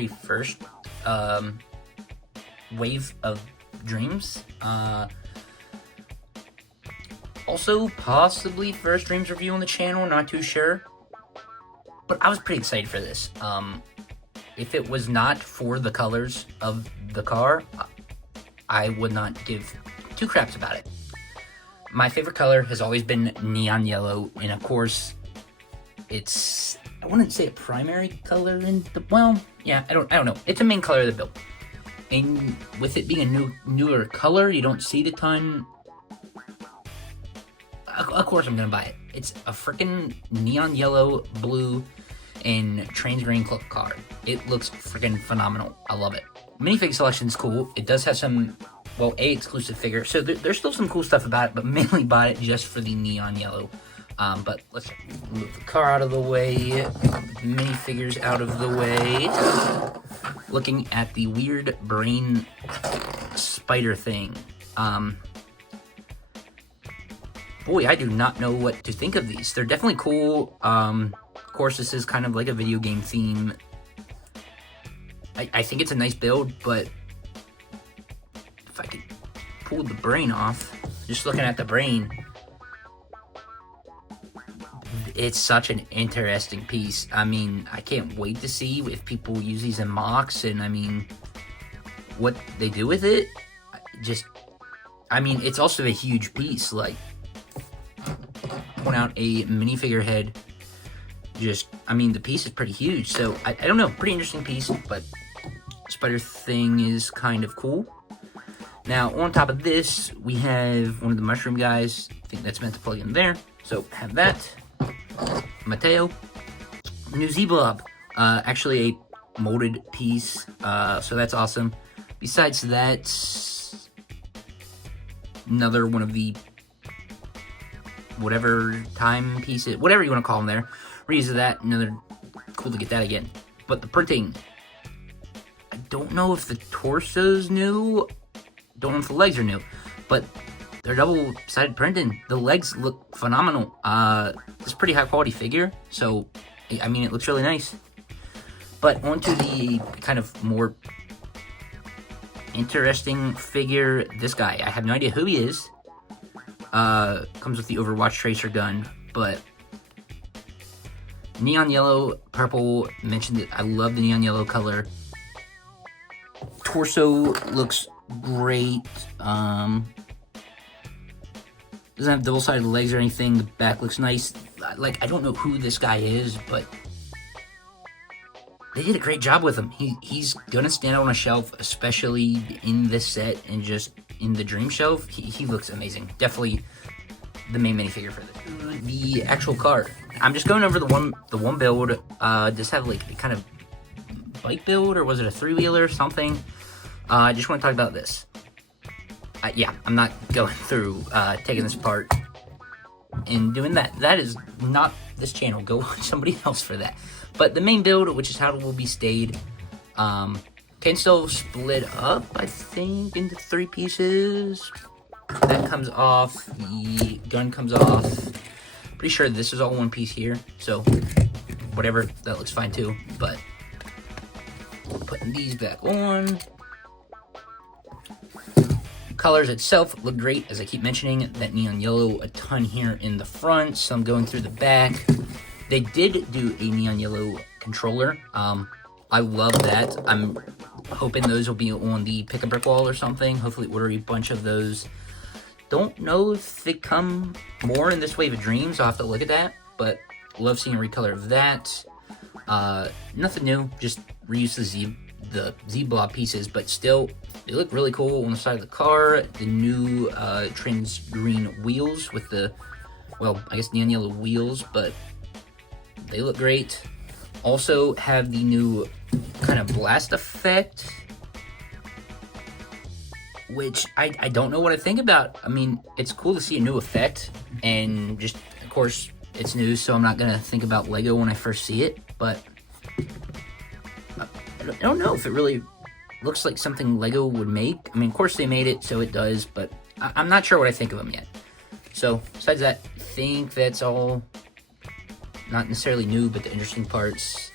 very first wave of Dreamzzz. Also, possibly first Dreamzzz review on the channel, not too sure. But I was pretty excited for this. If it was not for the colors of the car, I would not give two craps about it. My favorite color has always been neon yellow, and of course, it's, I wouldn't say a primary color in the, well, yeah, I don't know. It's a main color of the build. And with it being a newer color, you don't see it a ton. Of course I'm gonna buy it. It's a freaking neon yellow, blue, and trans green car. It looks freaking phenomenal. I love it. Minifig selection is cool. It does have some, well, exclusive figure. So there's still some cool stuff about it, but mainly bought it just for the neon yellow. But let's move the car out of the way, minifigures out of the way. Looking at the weird brain spider thing. Boy, I do not know what to think of these. They're definitely cool. Of course, this is kind of like a video game theme. I think it's a nice build, but if I could pull the brain off, just looking at the brain, it's such an interesting piece. I mean, I can't wait to see if people use these in mocks, and I mean, what they do with it. I mean, it's also a huge piece. Like, point out a minifigure head. I mean, the piece is pretty huge, so I don't know, pretty interesting piece, but spider thing is kind of cool. Now, on top of this, we have one of the mushroom guys. I think that's meant to plug in there, so have that. Mateo. New zblob. Actually a molded piece, so that's awesome. Besides that, another one of the whatever time pieces, whatever you want to call them there. Reuse of that, another cool to get that again. But the printing, I don't know if the torso's new, don't know if the legs are new, but they're double-sided printing. The legs look phenomenal. It's a pretty high-quality figure, so, I mean, it looks really nice. But onto the kind of more interesting figure, this guy. I have no idea who he is. Comes with the Overwatch tracer gun, but neon yellow, purple, mentioned it. I love the neon yellow color. Torso looks great. Doesn't have double-sided legs or anything. The back looks nice. Like, I don't know who this guy is, but they did a great job with him. He's gonna stand out on a shelf, especially in this set and just in the Dream shelf. He looks amazing. Definitely the main minifigure for this. The actual car. I'm just going over the one build. Does this have like a kind of bike build, or was it a three-wheeler or something? I just want to talk about this. Yeah, I'm not going through taking this apart and doing that. That is not this channel. Go watch somebody else for that. But the main build, which is how it will be stayed, can still split up, I think, into 3 pieces. That comes off. The gun comes off. Pretty sure this is all one piece here. So, whatever. That looks fine too. But, putting these back on. Colors itself look great, as I keep mentioning. That neon yellow a ton here in the front, some going through the back. They did do a neon yellow controller. I love that. I'm hoping those will be on the pick a brick wall or something. Hopefully order a bunch of those. Don't know if they come more in this wave of Dreams. I'll have to look at that, but love seeing a recolor of that. Nothing new, just reuse the Z-blob pieces, but still, they look really cool on the side of the car. The new trans green wheels with the, well, I guess neon yellow wheels, but they look great. Also have the new kind of blast effect, which I don't know what I think about. I mean, it's cool to see a new effect, and just, of course, it's new, so I'm not gonna think about Lego when I first see it, but I don't know if it really looks like something Lego would make. I mean, of course they made it, so it does, but I'm not sure what I think of them yet. So, besides that, I think that's all. Not necessarily new, but the interesting parts.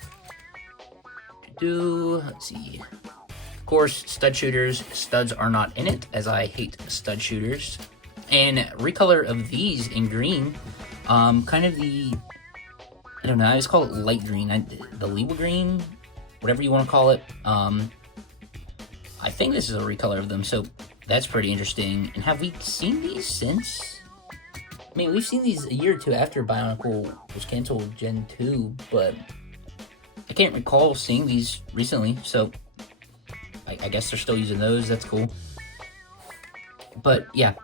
Let's see. Of course, stud shooters. Studs are not in it, as I hate stud shooters. And recolor of these in green, kind of the, I don't know, I just call it light green, the Libra green, whatever you want to call it. I think this is a recolor of them, so that's pretty interesting. And have we seen these since? I mean, we've seen these a year or two after Bionicle was canceled Gen 2, but I can't recall seeing these recently, so I guess they're still using those. That's cool. But yeah,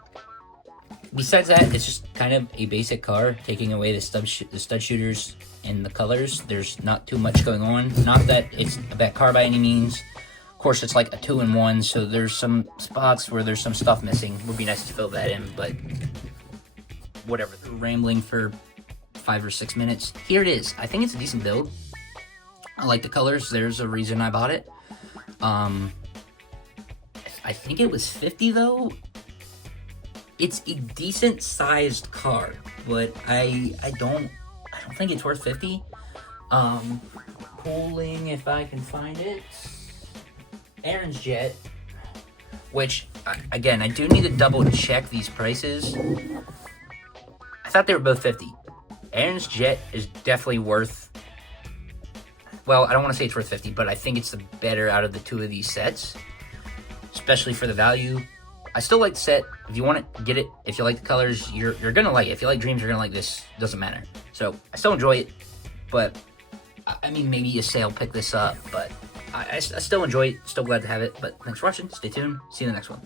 besides that, it's just kind of a basic car, taking away the stud shooters and the colors. There's not too much going on. Not that it's a bad car by any means. Of course, it's like a 2-in-1, so there's some spots where there's some stuff missing. Would be nice to fill that in, but whatever. Rambling for 5 or 6 minutes. Here it is. I think it's a decent build. I like the colors. There's a reason I bought it. I think it was $50 though. It's a decent sized car, but I don't think it's worth $50. Cooling, if I can find it. Aaron's Jet, which again, I do need to double check these prices. I thought they were both $50. Aaron's Jet is definitely worth, well, I don't want to say it's worth $50, but I think it's the better out of the two of these sets, especially for the value. I still like the set. If you want it, get it. If you like the colors, you're gonna like it. If you like Dreamzzz, you're gonna like this. Doesn't matter. So I still enjoy it, but I mean, maybe a sale pick this up, but I still enjoy it. Still glad to have it. But thanks for watching. Stay tuned. See you in the next one.